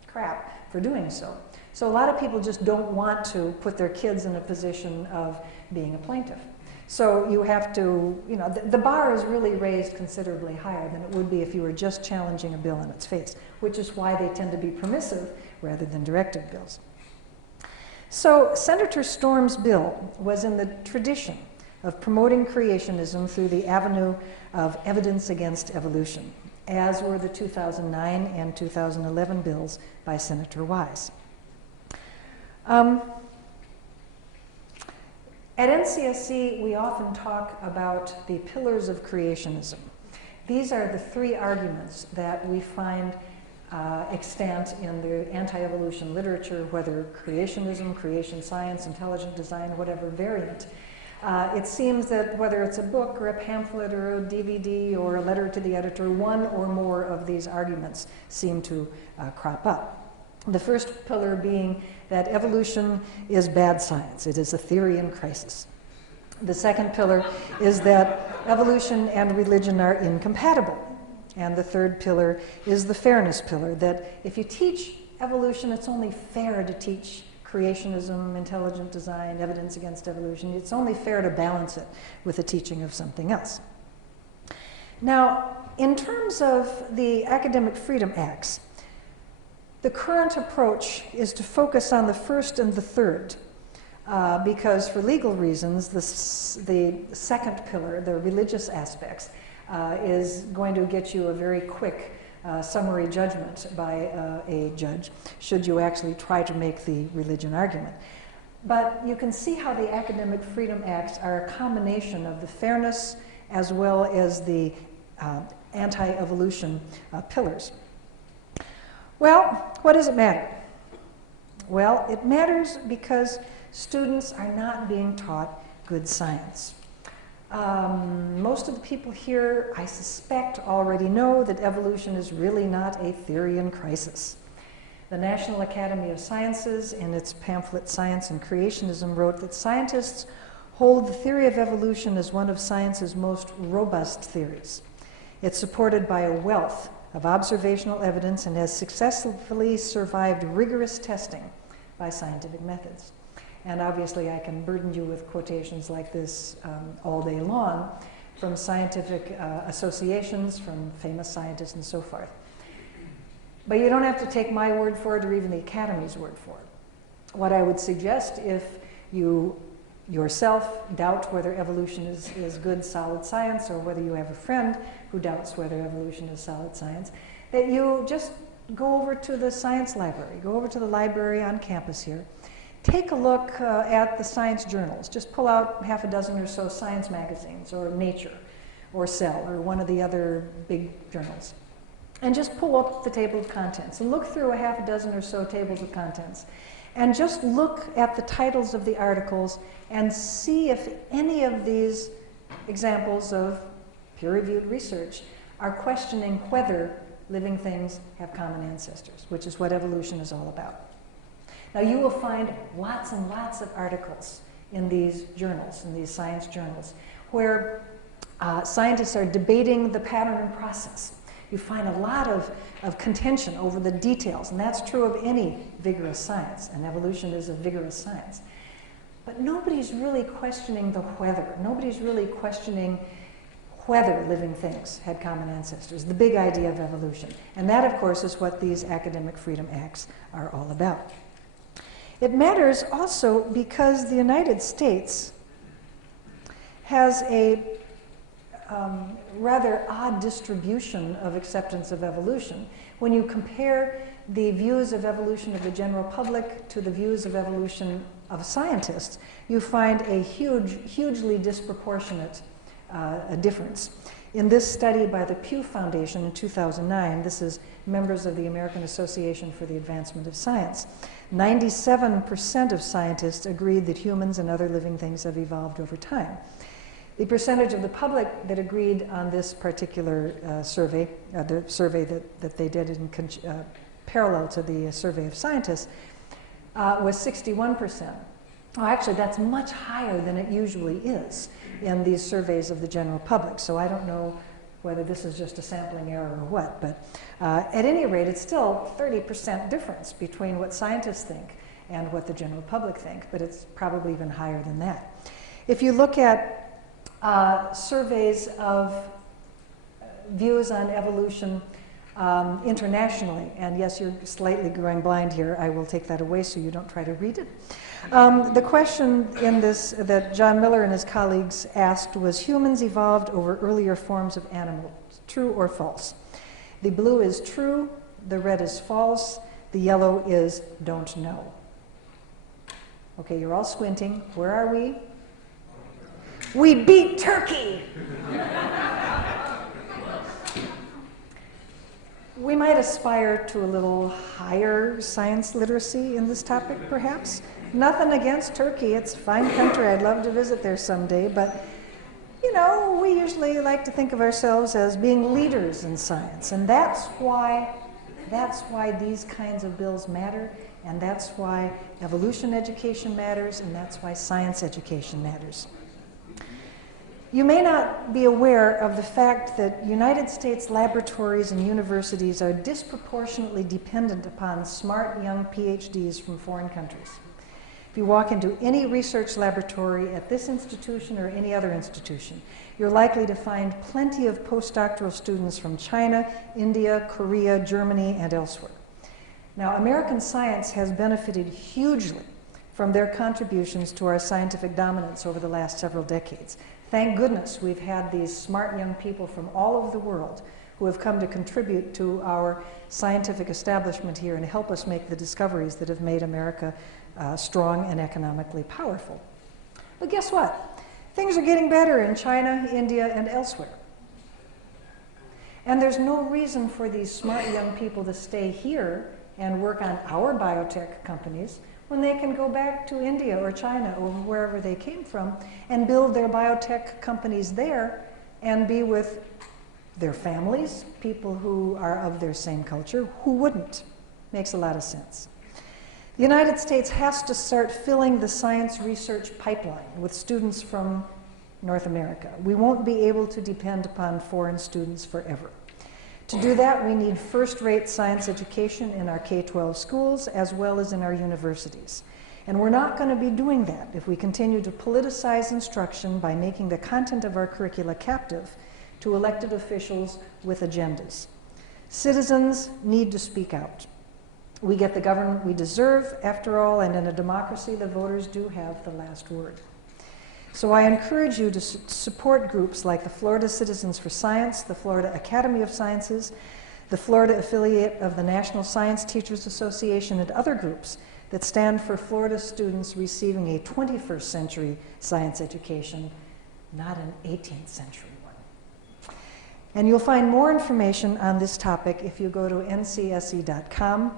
crap for doing so. So a lot of people just don't want to put their kids in a position of being a plaintiff. So you have to, the bar is really raised considerably higher than it would be if you were just challenging a bill in its face, which is why they tend to be permissive rather than directive bills. So Senator Storm's bill was in the tradition of promoting creationism through the avenue of evidence against evolution, as were the 2009 and 2011 bills by Senator Wise. At NCSC, we often talk about the pillars of creationism. These are the three arguments that we find extant in the anti-evolution literature, whether creationism, creation science, intelligent design, whatever variant. It seems that whether it's a book or a pamphlet or a DVD or a letter to the editor, one or more of these arguments seem to crop up. The first pillar being that evolution is bad science. It is a theory in crisis. The second pillar is that evolution and religion are incompatible. And the third pillar is the fairness pillar, that if you teach evolution, it's only fair to teach creationism, intelligent design, evidence against evolution. It's only fair to balance it with the teaching of something else. Now, in terms of the Academic Freedom Acts, the current approach is to focus on the first and the third, because for legal reasons, the second pillar, the religious aspects, is going to get you a very quick summary judgment by a judge, should you actually try to make the religion argument. But you can see how the Academic Freedom Acts are a combination of the fairness as well as the anti-evolution pillars. Well, what does it matter? Well, it matters because students are not being taught good science. Most of the people here, I suspect, already know that evolution is really not a theory in crisis. The National Academy of Sciences, in its pamphlet Science and Creationism, wrote that scientists hold the theory of evolution as one of science's most robust theories. It's supported by a wealth of observational evidence and has successfully survived rigorous testing by scientific methods. And obviously I can burden you with quotations like this all day long from scientific associations, from famous scientists and so forth. But you don't have to take my word for it or even the Academy's word for it. what I would suggest, if you yourself doubt whether evolution is good, solid science, or whether you have a friend who doubts whether evolution is solid science, that you just go over to the science library, go over to the library on campus here, take a look at the science journals. Just pull out half a dozen or so science magazines, or Nature, or Cell, or one of the other big journals. And just pull up the table of contents and look through a half a dozen or so tables of contents. And just look at the titles of the articles and see if any of these examples of peer-reviewed research are questioning whether living things have common ancestors, which is what evolution is all about. Now, you will find lots and lots of articles in these journals, in these science journals, where scientists are debating the pattern and process. You find a lot of contention over the details, and that's true of any vigorous science, and evolution is a vigorous science. But nobody's really questioning the whether. Nobody's really questioning whether living things had common ancestors, the big idea of evolution. And that, of course, is what these academic freedom acts are all about. It matters also because the United States has a rather odd distribution of acceptance of evolution. When you compare the views of evolution of the general public to the views of evolution of scientists, you find a hugely disproportionate difference. In this study by the Pew Foundation in 2009, this is members of the American Association for the Advancement of Science, 97% of scientists agreed that humans and other living things have evolved over time. The percentage of the public that agreed on this particular survey, the survey that they did in parallel to the survey of scientists, was 61%. Oh, actually, that's much higher than it usually is in these surveys of the general public. So I don't know whether this is just a sampling error or what. But at any rate, it's still 30% difference between what scientists think and what the general public think. But it's probably even higher than that. If you look at surveys of views on evolution internationally, and yes, you're slightly going blind here. I will take that away so you don't try to read it. The question in this that John Miller and his colleagues asked was, humans evolved over earlier forms of animals, true or false? The blue is true, the red is false, the yellow is don't know. Okay, you're all squinting. Where are we? We beat Turkey! We might aspire to a little higher science literacy in this topic, perhaps. Nothing against Turkey. It's a fine country. I'd love to visit there someday. But, you know, we usually like to think of ourselves as being leaders in science. And that's why these kinds of bills matter. And that's why evolution education matters. And that's why science education matters. You may not be aware of the fact that United States laboratories and universities are disproportionately dependent upon smart young PhDs from foreign countries. If you walk into any research laboratory at this institution or any other institution, you're likely to find plenty of postdoctoral students from China, India, Korea, Germany, and elsewhere. Now, American science has benefited hugely from their contributions to our scientific dominance over the last several decades. Thank goodness we've had these smart young people from all over the world who have come to contribute to our scientific establishment here and help us make the discoveries that have made America strong and economically powerful. But guess what? Things are getting better in China, India, and elsewhere. And there's no reason for these smart young people to stay here and work on our biotech companies when they can go back to India or China or wherever they came from and build their biotech companies there and be with their families, people who are of their same culture. Who wouldn't? Makes a lot of sense. The United States has to start filling the science research pipeline with students from North America. We won't be able to depend upon foreign students forever. To do that, we need first-rate science education in our K-12 schools as well as in our universities. And we're not going to be doing that if we continue to politicize instruction by making the content of our curricula captive to elected officials with agendas. Citizens need to speak out. We get the government we deserve, after all, and in a democracy, the voters do have the last word. So I encourage you to support groups like the Florida Citizens for Science, the Florida Academy of Sciences, the Florida affiliate of the National Science Teachers Association, and other groups that stand for Florida students receiving a 21st century science education, not an 18th century one. And you'll find more information on this topic if you go to ncse.com.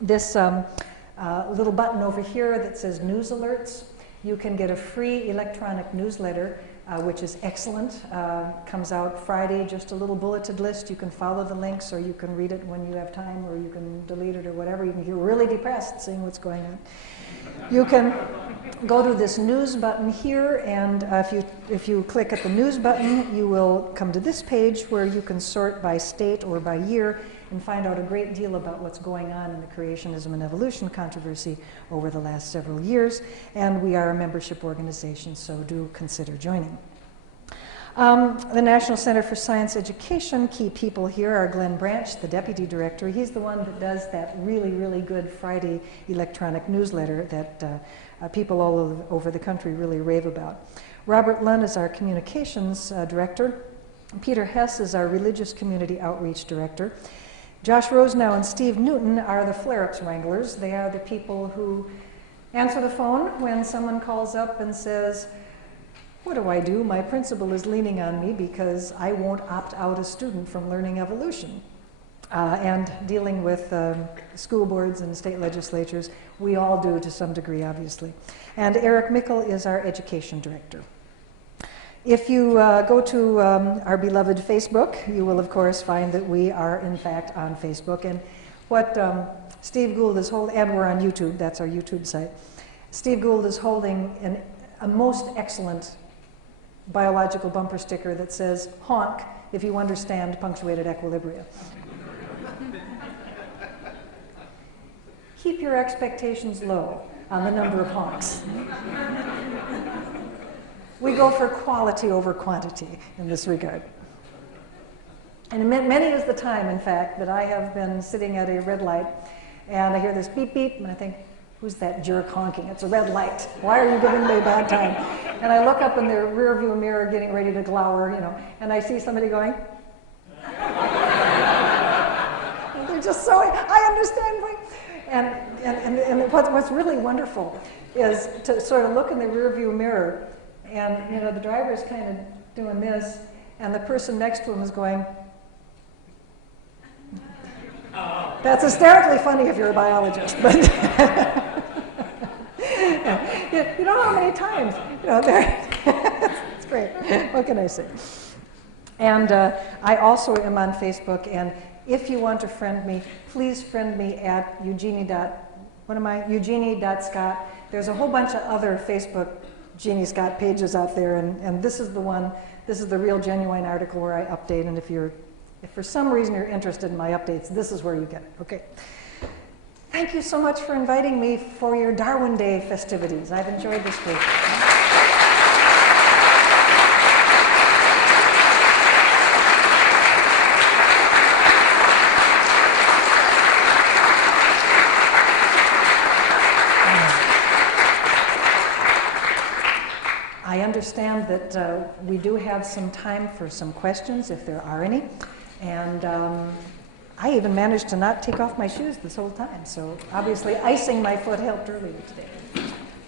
This little button over here that says News Alerts, you can get a free electronic newsletter, which is excellent. Comes out Friday, just a little bulleted list. You can follow the links, or you can read it when you have time, or you can delete it or whatever. You can get really depressed seeing what's going on. You can go to this news button here, and if you click at the news button, you will come to this page where you can sort by state or by year and find out a great deal about what's going on in the creationism and evolution controversy over the last several years. And we are a membership organization, so do consider joining. The National Center for Science Education, key people here are Glenn Branch, the deputy director. He's the one that does that really, really good Friday electronic newsletter that people all over the country really rave about. Robert Lunn is our communications director. Peter Hess is our religious community outreach director. Josh Rosenow and Steve Newton are the flare-ups wranglers. They are the people who answer the phone when someone calls up and says, "What do I do? My principal is leaning on me because I won't opt out a student from learning evolution." And dealing with school boards and state legislatures, we all do to some degree, obviously. And Eric Mickle is our education director. If you go to our beloved Facebook, you will, of course, find that we are, in fact, on Facebook. And what Steve Gould is holding, and we're on YouTube, that's our YouTube site. Steve Gould is holding a most excellent biological bumper sticker that says, "Honk if you understand punctuated equilibria." Keep your expectations low on the number of honks. We go for quality over quantity in this regard. And many is the time, in fact, that I have been sitting at a red light and I hear this beep beep and I think, who's that jerk honking? It's a red light. Why are you giving me a bad time? And I look up in the rear view mirror getting ready to glower, and I see somebody going. They're just so, I understand. And what's really wonderful is to sort of look in the rear view mirror. And, the driver's kind of doing this, and the person next to him is going. That's hysterically funny if you're a biologist, but you know how many times, it's great. What can I say? And I also am on Facebook, and if you want to friend me, please friend me at Eugenie.Scott. There's a whole bunch of other Facebook Genie Scott pages out there, and this is the one, this is the real genuine article where I update, and if for some reason you're interested in my updates, this is where you get it. Okay. Thank you so much for inviting me for your Darwin Day festivities. I've enjoyed this group. I understand that we do have some time for some questions, if there are any. And I even managed to not take off my shoes this whole time. So obviously icing my foot helped earlier today.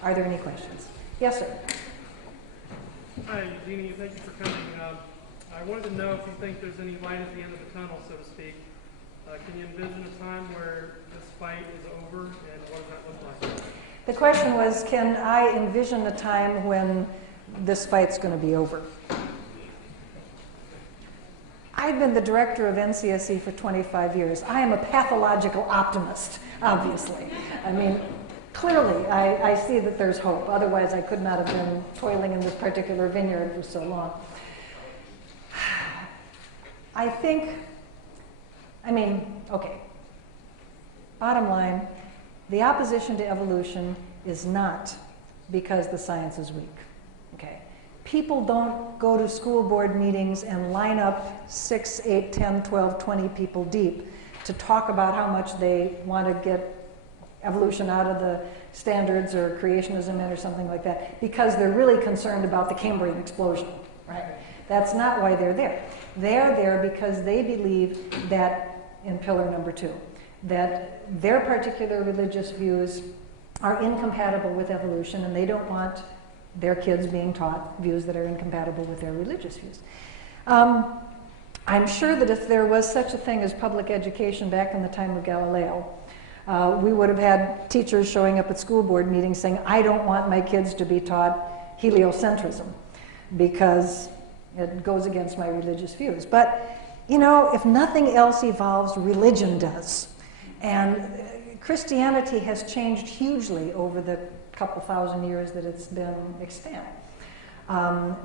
Are there any questions? Yes, sir. Hi, Jeannie. Thank you for coming. I wanted to know if you think there's any light at the end of the tunnel, so to speak. Can you envision a time where this fight is over, and what does that look like? The question was, can I envision a time when this fight's going to be over? I've been the director of NCSE for 25 years. I am a pathological optimist, obviously. I mean, clearly, I see that there's hope. Otherwise, I could not have been toiling in this particular vineyard for so long. Okay. Bottom line, the opposition to evolution is not because the science is weak. Okay. People don't go to school board meetings and line up 6, 8, 10, 12, 20 people deep to talk about how much they want to get evolution out of the standards or creationism in or something like that, because they're really concerned about the Cambrian explosion, right? That's not why they're there. They're there because they believe that, in pillar number 2, that their particular religious views are incompatible with evolution, and they don't want their kids being taught views that are incompatible with their religious views. I'm sure that if there was such a thing as public education back in the time of Galileo, we would have had teachers showing up at school board meetings saying, I don't want my kids to be taught heliocentrism because it goes against my religious views. But, you know, if nothing else evolves, religion does. And Christianity has changed hugely over the couple thousand years that it's been extant.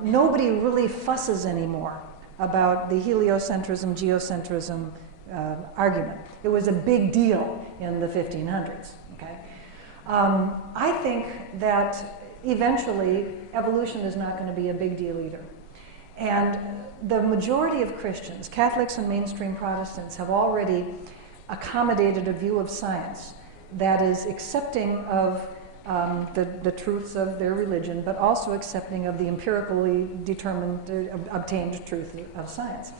Nobody really fusses anymore about the heliocentrism, geocentrism argument. It was a big deal in the 1500s. Okay? I think that eventually evolution is not going to be a big deal either. And the majority of Christians, Catholics and mainstream Protestants, have already accommodated a view of science that is accepting of the truths of their religion, but also accepting of the empirically determined, obtained truth of science.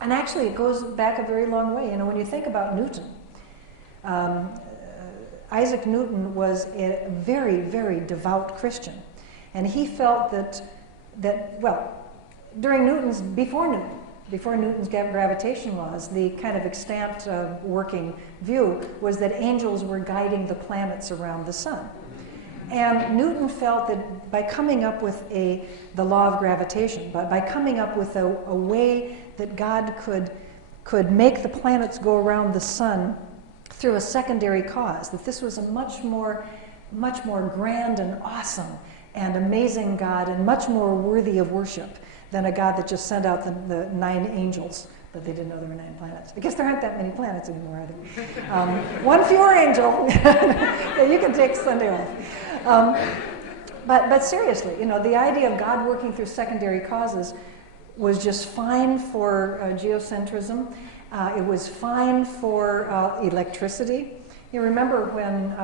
And actually, it goes back a very long way. You know, when you think about Newton, Isaac Newton was a very, very devout Christian. And he felt that before Newton's gravitation laws, the kind of extant working view was that angels were guiding the planets around the sun. And Newton felt that by coming up with the law of gravitation, by coming up with a way that God could make the planets go around the sun through a secondary cause, that this was a much more grand and awesome and amazing God, and much more worthy of worship than a God that just sent out the 9 angels, but they didn't know there were 9 planets. I guess there aren't that many planets anymore, are there? One fewer angel. Yeah, you can take Sunday off. But seriously, you know, the idea of God working through secondary causes was just fine for geocentrism. It was fine for electricity. You remember when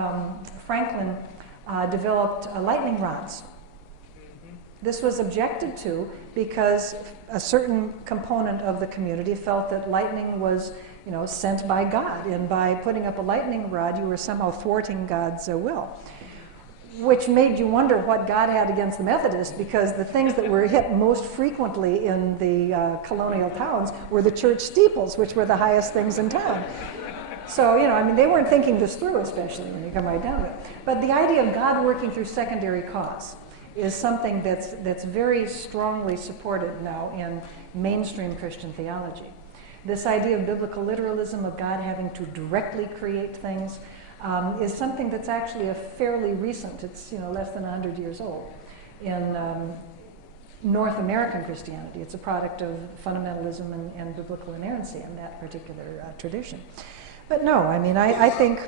Franklin developed lightning rods. This was objected to because a certain component of the community felt that lightning was, you know, sent by God, and by putting up a lightning rod, you were somehow thwarting God's will, which made you wonder what God had against the Methodists, because the things that were hit most frequently in the colonial towns were the church steeples, which were the highest things in town. So, you know, I mean, they weren't thinking this through, especially when you come right down to it. But the idea of God working through secondary cause is something that's very strongly supported now in mainstream Christian theology. This idea of biblical literalism, of God having to directly create things, is something that's actually a fairly recent, it's, you know, less than 100 years old in North American Christianity. It's a product of fundamentalism and biblical inerrancy in that particular tradition. But no, I mean, I think,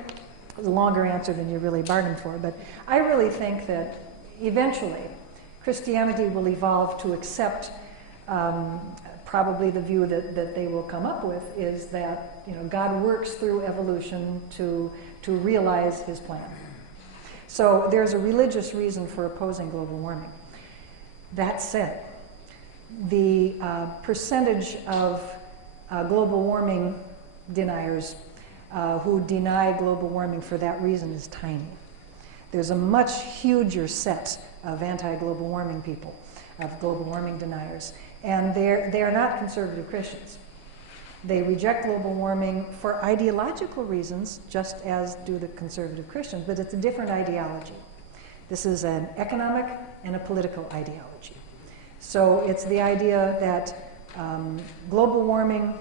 it's a longer answer than you really bargained for, but I really think that eventually Christianity will evolve to accept probably the view that they will come up with is that, you know, God works through evolution to realize his plan. So there's a religious reason for opposing global warming. That said, the percentage of global warming deniers who deny global warming for that reason is tiny. There's a much huger set of anti-global warming people, of global warming deniers, and they are not conservative Christians. They reject global warming for ideological reasons, just as do the conservative Christians, but it's a different ideology. This is an economic and a political ideology. So it's the idea that global warming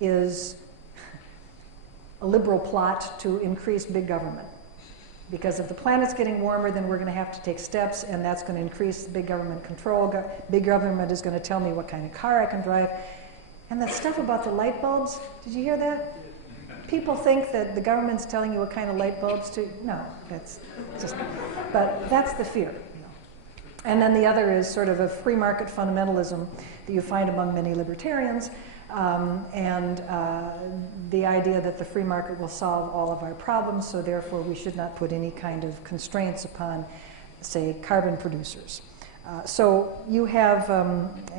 is a liberal plot to increase big government. Because if the planet's getting warmer, then we're going to have to take steps, and that's going to increase big government control. Big government is going to tell me what kind of car I can drive. And that stuff about the light bulbs, did you hear that? People think that the government's telling you what kind of light bulbs to... No, that's just... But that's the fear. And then the other is sort of a free market fundamentalism that you find among many libertarians, and the idea that the free market will solve all of our problems, so therefore we should not put any kind of constraints upon, say, carbon producers. So you have,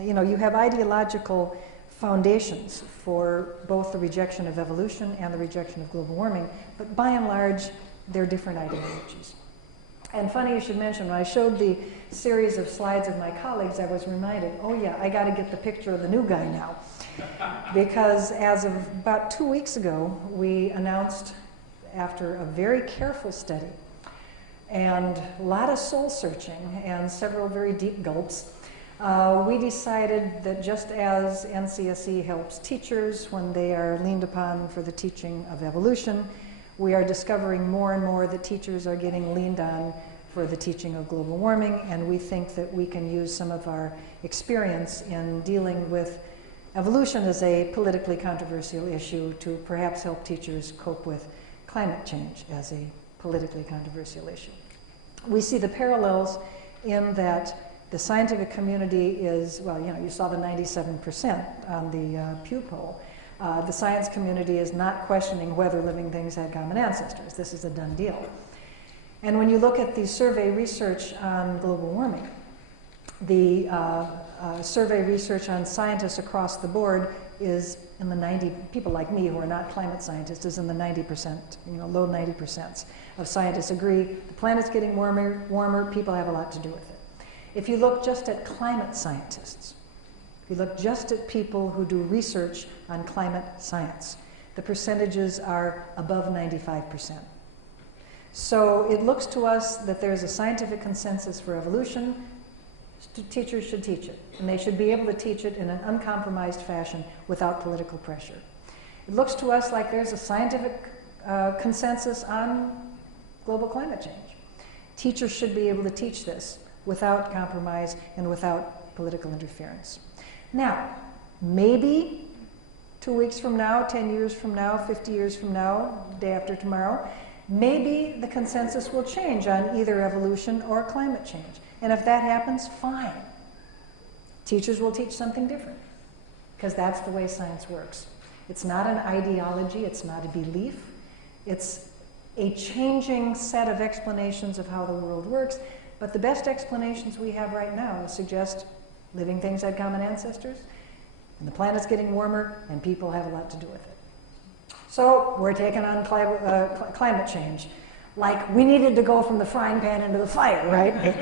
you have ideological foundations for both the rejection of evolution and the rejection of global warming, but by and large, they're different ideologies. And funny you should mention, when I showed the series of slides of my colleagues, I was reminded, oh yeah, I got to get the picture of the new guy now. Because as of about 2 weeks ago, we announced, after a very careful study and a lot of soul searching and several very deep gulps, we decided that just as NCSE helps teachers when they are leaned upon for the teaching of evolution, we are discovering more and more that teachers are getting leaned on for the teaching of global warming, and we think that we can use some of our experience in dealing with evolution as a politically controversial issue to perhaps help teachers cope with climate change as a politically controversial issue. We see the parallels in that the scientific community is, well, you saw the 97% on the Pew poll. The science community is not questioning whether living things had common ancestors. This is a done deal. And when you look at the survey research on global warming, the survey research on scientists across the board is in the 90, people like me who are not climate scientists, is in the 90%, low 90% of scientists agree the planet's getting warmer, people have a lot to do with it. If you look just at climate scientists, if you look just at people who do research on climate science, the percentages are above 95%. So it looks to us that there's a scientific consensus for evolution. Teachers should teach it, and they should be able to teach it in an uncompromised fashion without political pressure. It looks to us like there's a scientific consensus on global climate change. Teachers should be able to teach this without compromise and without political interference. Now, maybe 2 weeks from now, 10 years from now, 50 years from now, day after tomorrow, maybe the consensus will change on either evolution or climate change. And if that happens, fine. Teachers will teach something different, because that's the way science works. It's not an ideology, it's not a belief, it's a changing set of explanations of how the world works, but the best explanations we have right now suggest living things had common ancestors, and the planet's getting warmer, and people have a lot to do with it. So we're taking on climate change. Like we needed to go from the frying pan into the fire, right?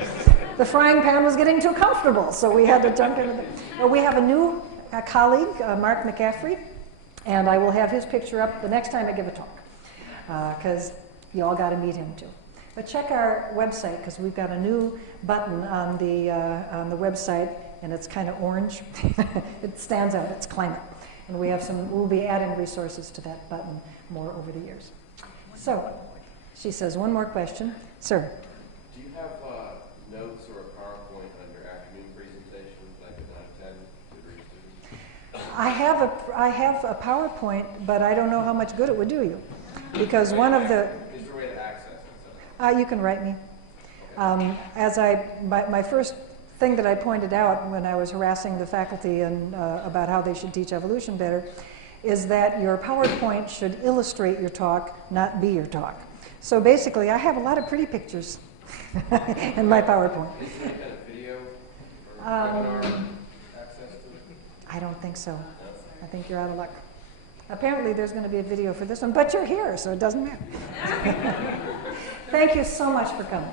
The frying pan was getting too comfortable, so we had to jump into the... We have a new colleague, Mark McCaffrey, and I will have his picture up the next time I give a talk, because you all got to meet him too. But check our website, because we've got a new button on the website, and it's kind of orange. It stands out, it's climate. And we have we'll be adding resources to that button more over the years. So, she says, one more question. Sir? Do you have notes or a PowerPoint on your afternoon presentation, like a 9-10 degree student? I have a PowerPoint, but I don't know how much good it would do you. Because one of the... Is there a way to access it? You can write me. My first thing that I pointed out when I was harassing the faculty and about how they should teach evolution better is that your PowerPoint should illustrate your talk, not be your talk. So basically, I have a lot of pretty pictures in my PowerPoint. Is there any kind of video or webinar access to it? I don't think so. I think you're out of luck. Apparently, there's going to be a video for this one, but you're here, so it doesn't matter. Thank you so much for coming.